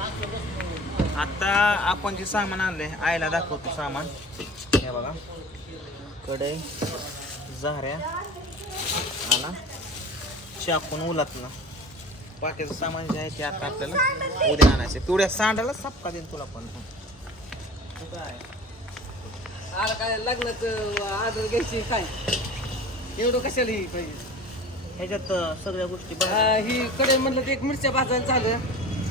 आता आपण जे सामान आणलंय आईला दाखवतो सामान. हे बघा. कढई झाऱ्या आला चाकून उलातला बाकीचं सामान जे आहे ते आता आपल्याला उद्या आणायचं तेवढ्या सांडायला सपका देईन तुला पण. आला काय लग्नाचं आदर घ्यायची काय? एवढं कशाला ही पाहिजे? ह्याच्यात सगळ्या गोष्टी बघा हा, ही कडे म्हणलं ते एक मिरच्या भाजायला झालं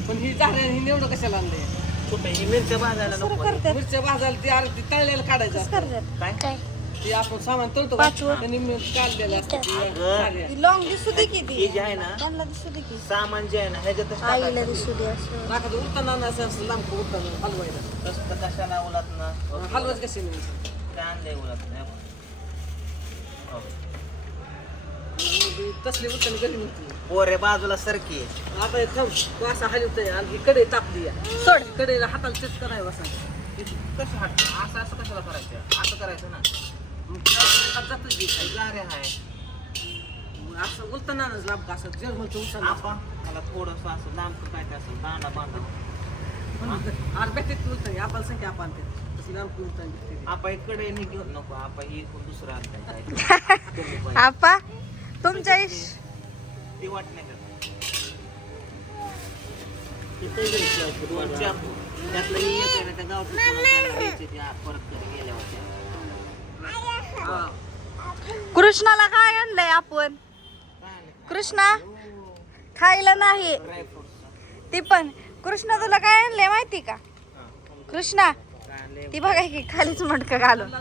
पण ही ही एवढं कशाला आणलंय? कुठे? ही मिरच्या भाजायला नको. मिरच्या भाजायला ती ती तळलेलं काढायचं असतं. काय? ती आपण सामान तळतो का? त्यांनी मी काढलेलं असतं ती. अगं. झाल्या. लॉंग दिसू दे की हे जे आहे ना त्यांना दिसू दे की. सामान जे आहे ना ह्याच्यातच आईला टाकायचं. दिसू दे असं. असं असं लांब हलवायला. तसं कशाला उलात ना हलवायचं कसे नाही. काय आणलंय उलात नाही तसले उलटं घरी नव्हती. पोरे बाजूला सरकी. आता थांब तू असं हलवतोय आणि ही कडे तापली या. सोड. कडेला हाताला चेक कराय बसा. कसं हात असं असं कशाला करायचं? असं करायचं ना. मग त्याला हात जातच बी खाली. जारे आहे मग असं उलटं नानच लांब का असं उलटं आपण? मला थोडस असं लांब काय ते असं दांडा बांधा. आज भेटते उलटं नाही. आपण संख्या आपण ते. तशी लांब उलटं भेटते आपण इकडे नाही घेऊन नको आपण ही इकडून दुसरं आणताय काय? तुम्ही पाहिजे. आपा? तुमच्या इश ती वाट नाही कृष्णाला काय आणलंय आपण? कृष्णा खायला नाही. ती पण. कृष्णा तुला काय आणलंय माहिती का? कृष्णा ती बघा की खालीच मटका घालून.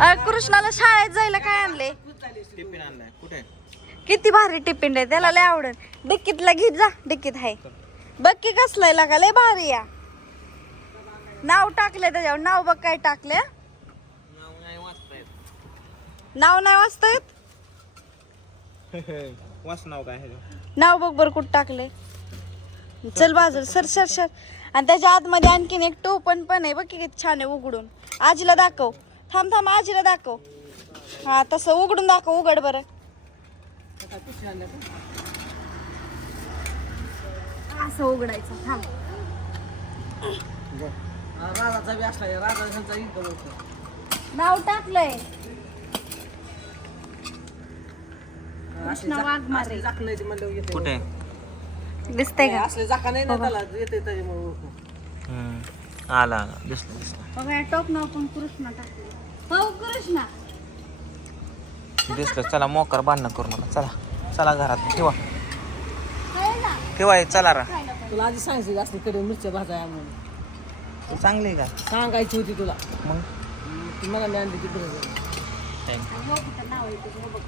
अ, कृष्णाला शाळेत जायला काय आणले? टिफिन आणलाय कुठे किती भारी टिफिन आहे त्याला लय आवडेल. डिक्कीतला घेत जा डिक्कीत आहे. बघ की कसलंय लागा लय भारी या. नाव टाकले त्याच्यावर नाव बघ काय टाकले नाव नाही वाचत येत नाव नाही वाचता येत वाच नाव काय नाव बघ बरं कुठं टाकले चल बाजूला सर सर सर. आणि त्याच्या आतमध्ये आणखीन एक टोपण पण आहे बघ की किती छान आहे उघडून. आजीला दाखव. थांब थांब आजीला दाखव हा तसं उघडून दाखव उघड बरं? असं उघडायचं थांब हा, राजाचा बी असला राजा ह्यांचा इन्कम होतो नाव टाकलंय कृष्णा वाघमारे. ते येते. कुठे दिसतंय का असले जाका नाही ना त्याला येते त्याच्यामुळे ओळखू. आला आला दिसलं दिसलं. बघा या टॉप नाव पण कृष्णा टाकले हो कृष्णा. दिसलं चला मोकर बांधणं करू नका. चला चला घरात ठेवा. काय ना? ठेवा हे, चला रा. खायला पाहिजे. तुला आधी सांगायचं असते कडे मिरच्या भाजाया म्हणून. चांगली आहे का? सांगायची होती तुला. मग? ती मला मी आणली ती हो, कुठं नाव बघ.